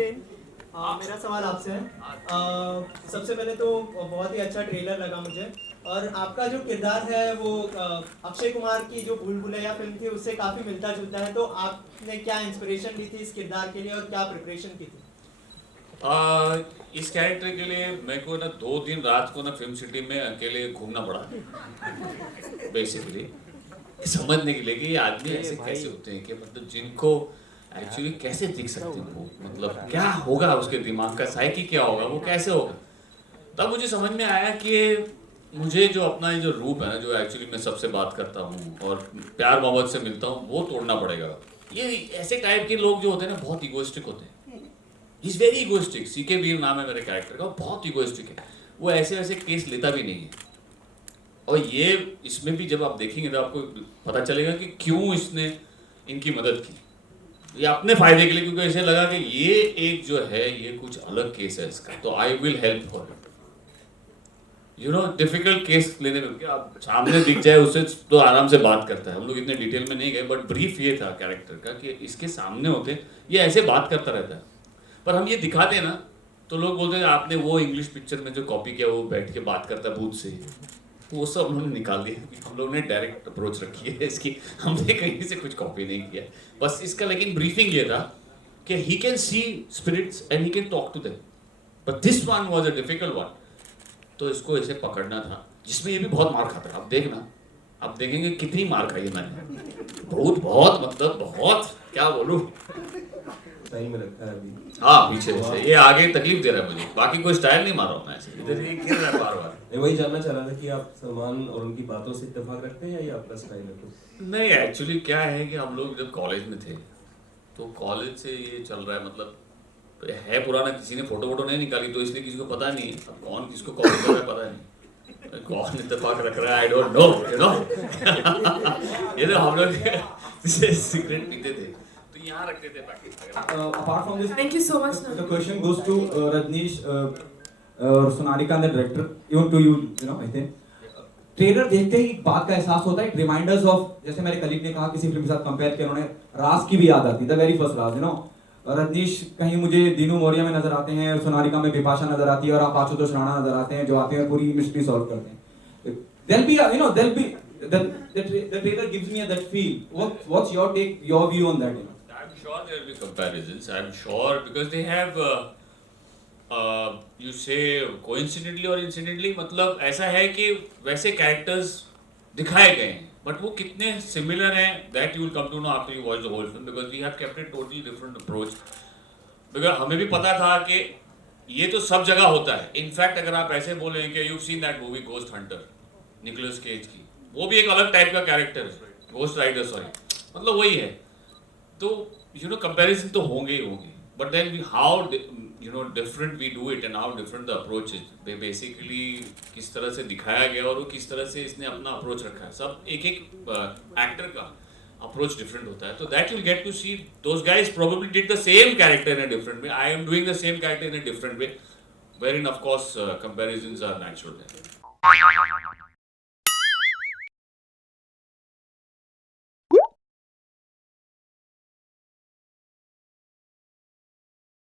नितिन, मेरा सवाल आपसे है। सबसे पहले तो बहुत ही अच्छा ट्रेलर लगा मुझे, और आपका जो किरदार है वो अक्षय कुमार की जो भूल भुलैया फिल्म थी उससे काफ़ी मिलता जुलता है। तो आपने क्या इंस्पिरेशन ली थी इस किरदार के लिए और क्या प्रिपरेशन की थी? इस कैरेक्टर के लिए मेरे को ना 2 दिन रात को ना फिल्म सिटी में अकेले घूमना पड़ा बेसिकली, समझने के लिए कि ये आदमी ऐसे कैसे होते हैं, कि मतलब जिनको एक्चुअली कैसे दिख सकते हैं वो, मतलब क्या होगा उसके दिमाग का साइकी, क्या होगा वो, कैसे होगा। तब मुझे समझ में आया कि मुझे जो अपना ये जो रूप है ना, जो एक्चुअली मैं सबसे बात करता हूँ और प्यार मोहब्बत से मिलता हूँ, वो तोड़ना पड़ेगा। ये ऐसे टाइप के लोग जो होते हैं ना, बहुत इगोइस्टिक होते हैं। Is very egoistic. सीके वीर नाम है मेरे कैरेक्टर का, बहुत इगोइस्टिक है। वो ऐसे वैसे केस लेता भी नहीं है। और ये इसमें भी जब आप देखेंगे तो आपको पता चलेगा कि क्यों इसने इनकी मदद की, ये अपने फायदे के लिए, क्योंकि इसे लगा कि ये एक जो है ये कुछ अलग केस है इसका, तो I will help for you know difficult case लेने में, आप सामने दिख जाए उससे तो आराम से बात करता है। हम लोग इतने डिटेल में नहीं गए, बट ब्रीफ ये था कैरेक्टर का कि इसके सामने होते ये ऐसे बात करता रहता है। पर हम ये दिखाते हैं ना तो लोग बोलते हैं आपने वो इंग्लिश पिक्चर में जो कॉपी किया वो बैठ के बात करता है भूत से, तो वो सब हमने निकाल दिया। हम लोग ने डायरेक्ट अप्रोच रखी है इसकी, हमने कहीं से कुछ कॉपी नहीं किया बस इसका। लेकिन ब्रीफिंग ये था कि he can see spirits and he can talk to them, but this one was a difficult one. तो इसको ऐसे पकड़ना था, जिसमें ये भी बहुत मार खाता है। आप देखना, आप देखेंगे कितनी मार खाई है मैंने, बहुत मतलब बहुत, क्या बोलूं। सही में लगता है अभी। हाँ पीछे से ये आगे तकलीफ दे रहा है मुझे, बाकी कोई स्टाइल नहीं मारा हूं मैं ऐसे, इधर ये गिर रहा है बार बार। मैं वही जानना चाह रहा था कि आप सलमान और उनकी बातों से इत्तेफाक रखते हैं या ये आपका स्टाइल है कुछ? नहीं एक्चुअली क्या है कि हम लोग जब कॉलेज में थे तो कॉलेज से ये चल रहा है, मतलब तो है पुराना, किसी ने फोटो वोटो नहीं निकाली तो इसलिए किसी को पता नहीं, अब कौन किसको कॉपी कर रहा है पता नहीं, कौन इत्तेफाक रख रहा है I don't know you know. ये तो हम लोग सिगरेट पीते थे तो यहाँ रखते थे packet. Apart from this, Thank you so much. the question goes to Rajneesh और Sonalika and the director, even to you, you know, I think. Trailer देखते ही एक बात का एहसास होता है, रिमाइंडर्स ऑफ, जैसे मेरे कलीग ने कहा किसी फिल्म के साथ कंपेयर किया उन्होंने, राज की भी याद आती है, the very first Raj, you know. Rajneesh कहीं मुझे दीनू मौर्य में नजर आते हैं, सोनालिका में बिपाशा नजर आती है, और आप आशुतोष राणा नजर आते हैं जो आते हैं और पूरी मिस्ट्री सॉल्व करते हैं। There'll be, you know, there'll be the trailer gives me that feel. What's your take, your view on that? You know? I'm sure there will be comparisons. I'm sure because they have, you say coincidentally or incidentally, मतलब ऐसा है कि वैसे characters दिखाए गए हैं, but वो कितने सिमिलर हैं that you will come to know after you watch the whole film, because we have kept a totally different approach. because हमें भी पता था कि ये तो सब जगह होता है। इनफैक्ट अगर आप ऐसे बोलें कि you've seen that movie Ghost Hunter, Nicolas Cage की, वो भी एक अलग टाइप का कैरेक्टर है, घोस्ट राइडर सॉरी, मतलब वही है। तो यू नो कंपैरिजन तो होंगे ही होंगे, but then how you know different we do it and how different the approach is, basically किस तरह से दिखाया गया और वो किस तरह से इसने अपना अप्रोच रखा है। सब एक एक एक्टर का अप्रोच डिफरेंट होता है, तो that will get to see those guys probably did the same character in a different way, I am doing the same character in a different way, wherein of course comparisons are natural there.